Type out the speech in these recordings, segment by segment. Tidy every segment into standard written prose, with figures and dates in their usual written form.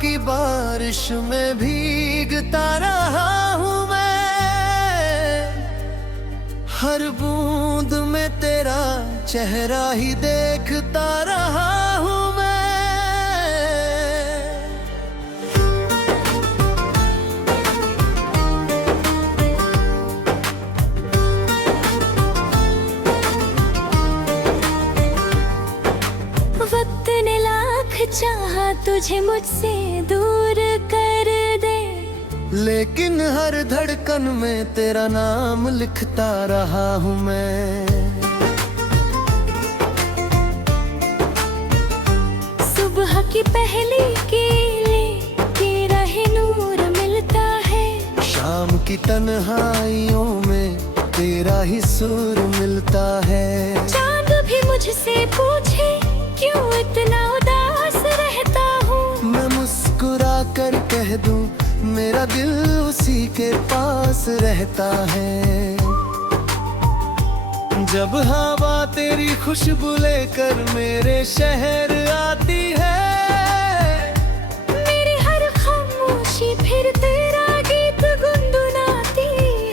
की बारिश में भीगता रहा हूँ मैं, हर बूंद में तेरा चेहरा ही देखता रहा हूँ मैं। वक्त ने लाख चाहा तुझे मुझसे दूर कर दे, लेकिन हर धड़कन में तेरा नाम लिखता रहा हूँ मैं। सुबह की पहली कीले तेरा ही नूर मिलता है, शाम की तन्हाइयों में तेरा ही सुर मिलता है। चांद भी मुझसे पूछे क्यों इतना उदास रहता हूँ, मैं मुस्कुरा कर कह दूं मेरा दिल उसी के पास रहता है। जब हवा तेरी खुशबू लेकर मेरे शहर आती है, मेरी हर खामोशी फिर तेरा गीत गुनगुनाती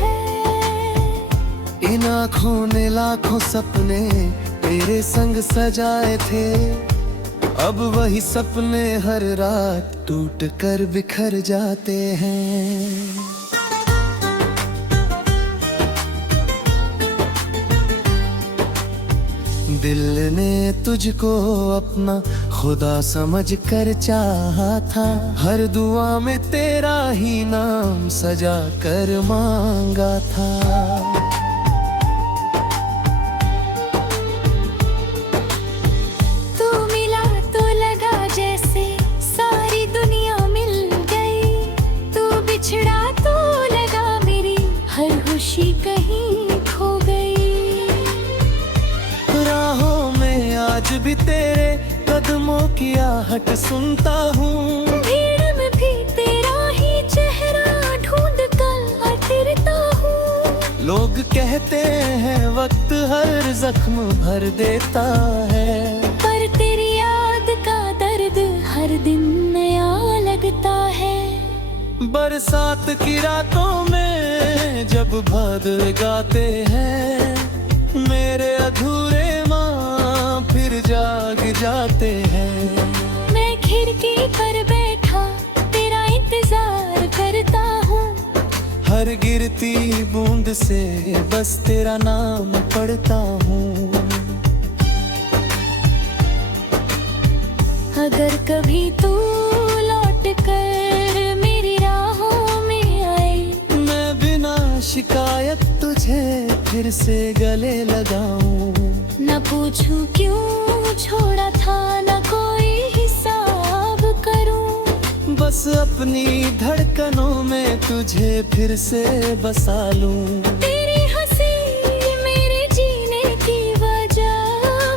है। इन आँखों ने लाखों सपने तेरे संग सजाए थे, अब वही सपने हर रात टूट कर बिखर जाते हैं। दिल ने तुझको अपना खुदा समझ कर चाहा था, हर दुआ में तेरा ही नाम सजा कर मांगा था। कहीं खो गई राहों में आज भी तेरे कदमों की आहट सुनता हूँ, भीड़ में भी तेरा ही चेहरा ढूंढ कर फिरता हूँ। लोग कहते हैं वक्त हर जख्म भर देता है, पर तेरी याद का दर्द हर दिन नया लगता है। बरसात की रातों में जब बादल गाते हैं, मेरे अधूरे माँ फिर जाग जाते हैं। मैं खिड़की पर बैठा तेरा इंतजार करता हूँ, हर गिरती बूंद से बस तेरा नाम पढ़ता हूँ। अगर कभी तू लौट कर मेरी राहों में आए, मैं बिना शिकायत तुझे फिर से गले लगाऊं। न पूछूं क्यों छोड़ा था, न कोई हिसाब करूं, बस अपनी धड़कनों में तुझे फिर से बसा लूं। तेरी हंसी मेरे जीने की वजह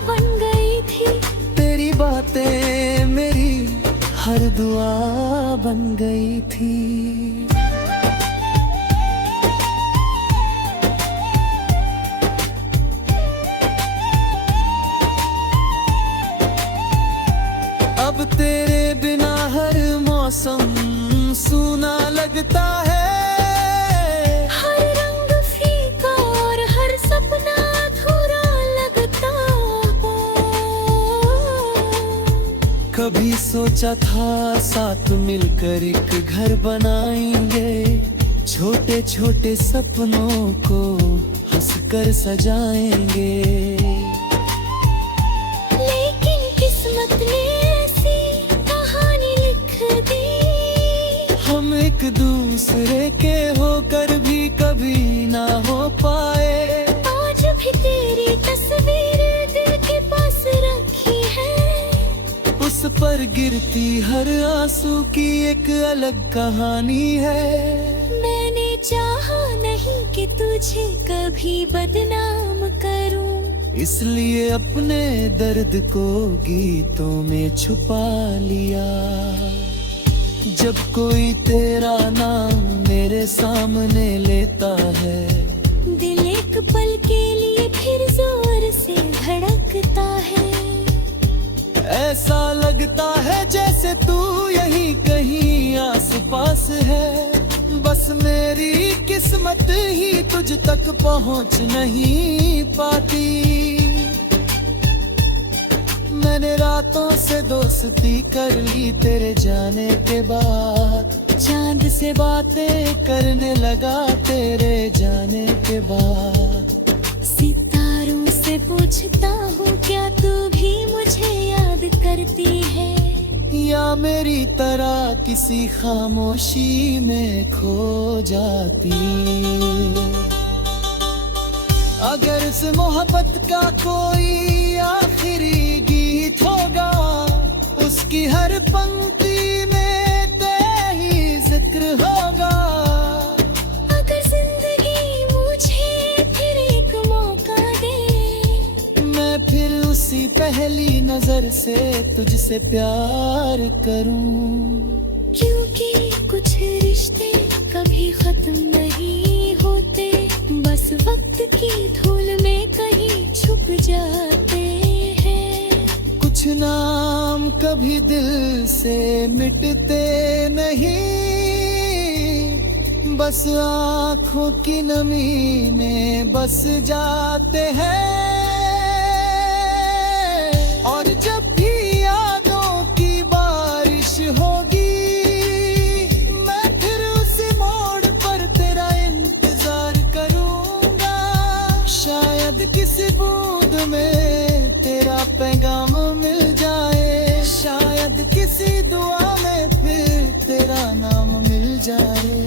बन गई थी, तेरी बातें मेरी हर दुआ बन गई थी। अब तेरे बिना हर मौसम सूना लगता है, हर रंग फीका और हर सपना अधूरा लगता। कभी सोचा था साथ मिलकर एक घर बनाएंगे, छोटे छोटे सपनों को हंसकर सजाएंगे। लेकिन किस्मत ने ऐसी कहानी लिख दी, हम एक दूसरे के होकर भी कभी ना हो पाए। आज भी तेरी तस्वीर दिल के पास रखी है, उस पर गिरती हर आंसू की एक अलग कहानी है। मैंने चाहा नहीं कि तुझे कभी बदनाम करूं, इसलिए अपने दर्द को गीतों में छुपा लिया। जब कोई तेरा नाम मेरे सामने लेता है, दिल एक पल के लिए फिर जोर से धड़कता है। ऐसा लगता लगता है जैसे तू यहीं कहीं आस पास है, बस मेरी किस्मत ही तुझ तक पहुंच नहीं पाती। मैंने रातों से दोस्ती कर ली तेरे जाने के बाद, चांद से बातें करने लगा तेरे जाने के बाद। सितारों से पूछता हूँ क्या तू भी मुझे याद करती है, या मेरी तरह किसी खामोशी में खो जाती। अगर इस मोहब्बत का कोई आखिरी गीत होगा, उसकी हर पंक्ति में तेरा ही जिक्र होगा। अगर जिंदगी मुझे फिर एक मौका दे, मैं फिर उसी पहली नजर से तुझसे प्यार करूं। क्योंकि कुछ रिश्ते कभी खत्म नहीं होते, बस वक्त की धूल में कहीं छुप जाते हैं। कुछ नाम कभी दिल से मिटते नहीं, बस आँखों की नमी में बस जाते हैं। और जब भी यादों की बारिश होगी, मैं फिर उसी मोड़ पर तेरा इंतजार करूंगा। शायद किसी बूंद में तेरा पैगाम मिल जाए, शायद किसी दुआ में फिर तेरा नाम मिल जाए।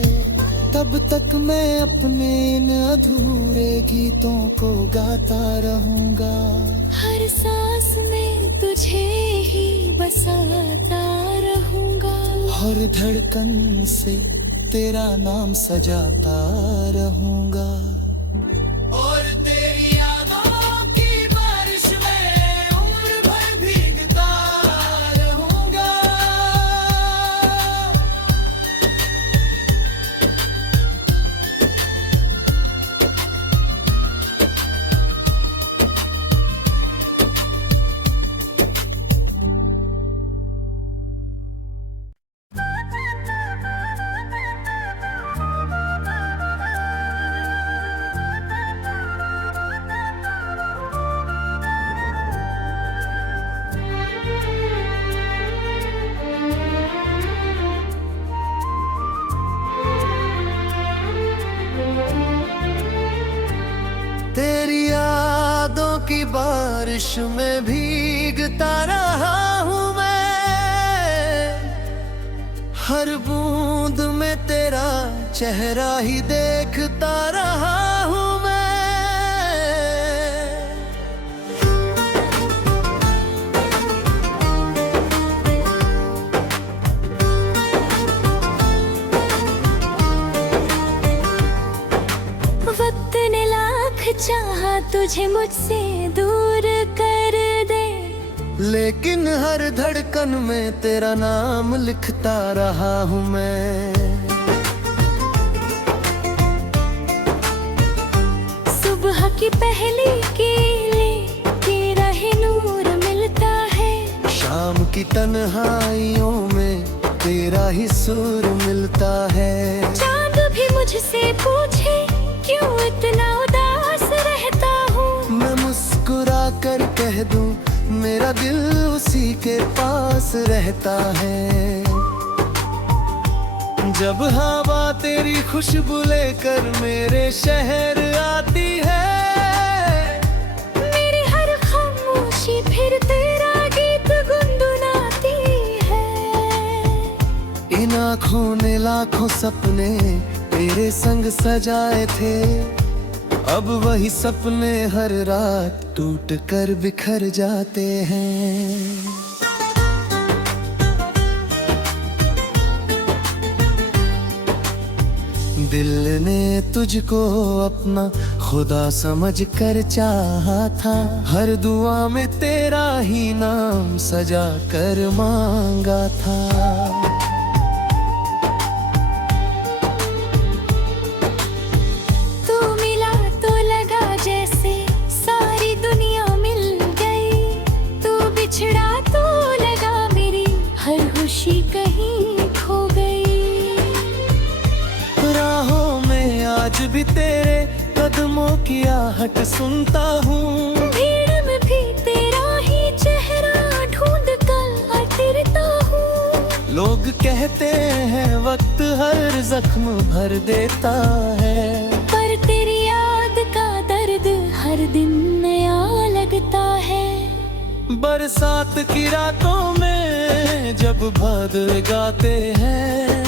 तब तक मैं अपने इन अधूरे गीतों को गाता रहूंगा। हर सांस में तुझे ही बसाता रहूंगा, हर धड़कन से तेरा नाम सजाता रहूंगा। और तेरी यादों की बारिश में उम्र भर भीगता रहूंगा। तेरी यादों की बारिश में भीगता रहा हूँ मैं, हर बूंद में तेरा चेहरा ही देखता रहा हूँ मैं। वक्त ने लाख चाहा तुझे मुझसे दूर कर दे, लेकिन हर धड़कन में तेरा नाम लिखता रहा हूँ मैं। सुबह की पहली कीली तेरा ही नूर मिलता है, शाम की तन्हाइयों में तेरा ही सुर मिलता है। चांद भी मुझसे पूछे क्यों इतना उदास रहता हूँ, मैं मुस्कुरा कर कह दूं मेरा दिल उसी के पास रहता है। जब हवा तेरी खुशबू लेकर मेरे शहर आती है, मेरी हर खामोशी फिर तेरा गीत गुनगुनाती है। इन आँखों ने लाखों सपने तेरे संग सजाए थे, अब वही सपने हर रात टूट कर बिखर जाते हैं। दिल ने तुझको अपना खुदा समझ कर चाहा था, हर दुआ में तेरा ही नाम सजा कर मांगा था। बिछड़ा तो लगा मेरी की आहट सुनता हूँ। भीड़ में भी तेरा ही चेहरा ढूंढ कर फिरता हूँ। लोग कहते हैं वक्त हर जख्म भर देता है, पर तेरी याद का दर्द हर दिन नया लगता है। बरसात की रातों में जब बादल गाते हैं,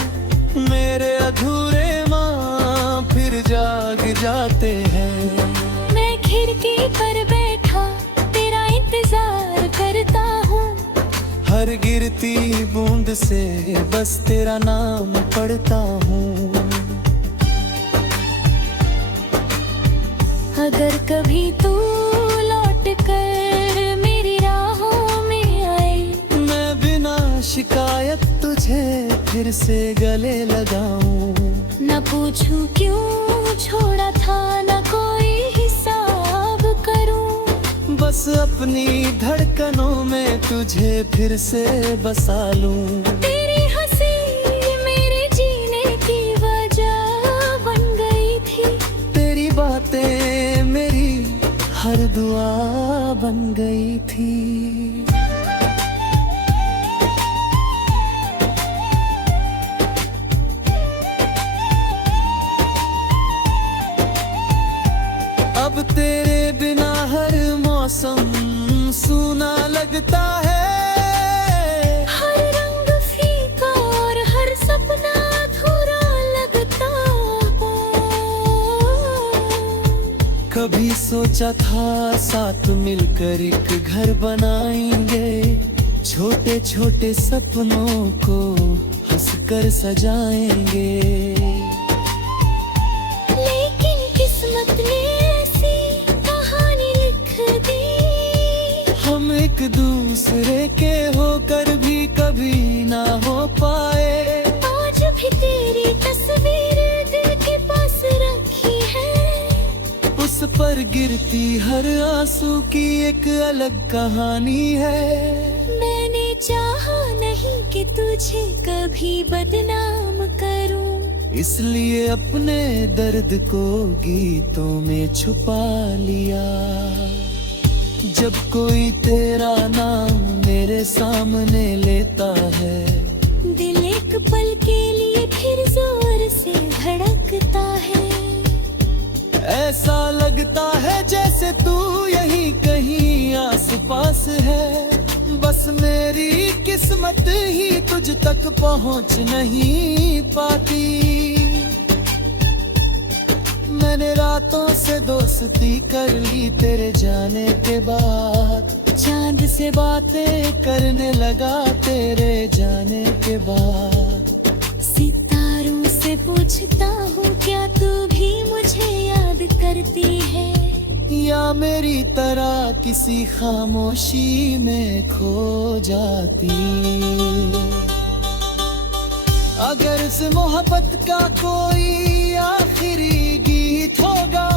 मेरे अधूरे माँ फिर जाग जाते हैं। मैं खिड़की पर बैठा तेरा इंतजार करता हूँ। हर गिरती बूंद से बस तेरा नाम पढ़ता हूँ। अगर कभी तू लौट कर मेरी राहों में आए, मैं बिना शिकायत तुझे फिर से गले लगाऊं। न पूछूं क्यों छोड़ा था, न कोई हिसाब करूं। बस अपनी धड़कनों में तुझे फिर से बसा लूं। तेरी हंसी मेरे जीने की वजह बन गई थी। तेरी बातें मेरी हर दुआ बन गई थी। अब तेरे बिना हर मौसम सूना लगता है। हर रंग फीका और हर सपना अधूरा लगता हो। कभी सोचा था साथ मिलकर एक घर बनाएंगे, छोटे छोटे सपनों को हंसकर सजाएंगे। लेकिन किस्मत ने ऐसी कहानी लिख दी, हम एक दूसरे के होकर भी कभी ना हो पाए। आज भी तेरी तस्वीर दिल के पास रखी है। उस पर गिरती हर आंसू की एक अलग कहानी है। मैंने चाहा नहीं कि तुझे कभी बदनाम करूं, इसलिए अपने दर्द को गीतों में छुपा लिया। जब कोई तेरा नाम मेरे सामने लेता है, दिल एक पल के लिए फिर जोर से धड़कता है। ऐसा लगता है जैसे तू यहीं कहीं आस पास है। बस मेरी किस्मत ही तुझ तक पहुंच नहीं पाती। मैंने रातों से दोस्ती कर ली तेरे जाने के बाद, चांद से बातें करने लगा तेरे जाने के बाद। सितारों से पूछता हूँ क्या तू भी मुझे याद करती है, या मेरी तरह किसी खामोशी में खो जाती। अगर इस मोहब्बत का कोई आखिरी गीत होगा,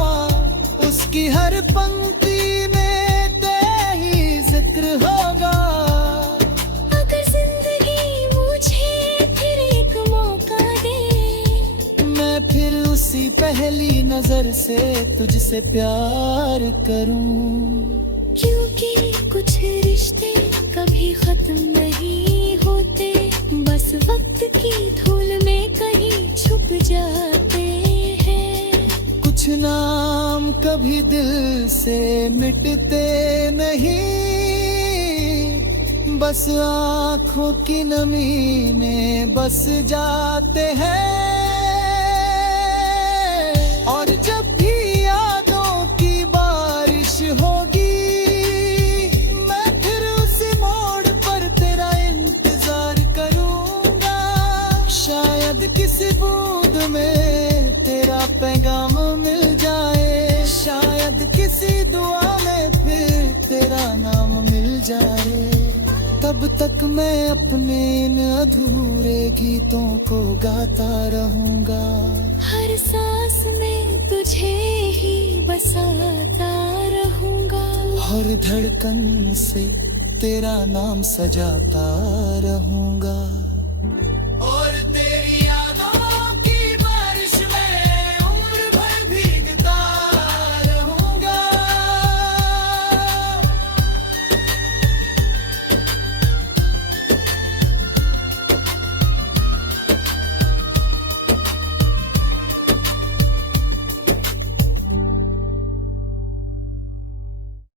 उसकी हर पंक्ति में तेरा ही जिक्र होगा। अगर जिंदगी मुझे फिर एक मौका दे, मैं फिर उसी पहली नजर से तुझसे प्यार करूं। क्योंकि कुछ रिश्ते कभी खत्म नहीं होते, बस वक्त की धूल में कहीं छुप जाते हैं। कुछ नाम कभी दिल से मिटते नहीं, बस आँखों की नमी में बस जाते हैं। और जब भी यादों की बारिश होगी, मैं फिर उसी मोड़ पर तेरा इंतजार करूंगा। शायद किसी बूंद में तेरा पैगाम मिल जाए, शायद किसी दुआ में फिर तेरा नाम मिल जाए। तब तक मैं अपने इन अधूरे गीतों को गाता रहूंगा। हर सांस में तुझे ही बसाता रहूंगा। हर धड़कन से तेरा नाम सजाता रहूंगा।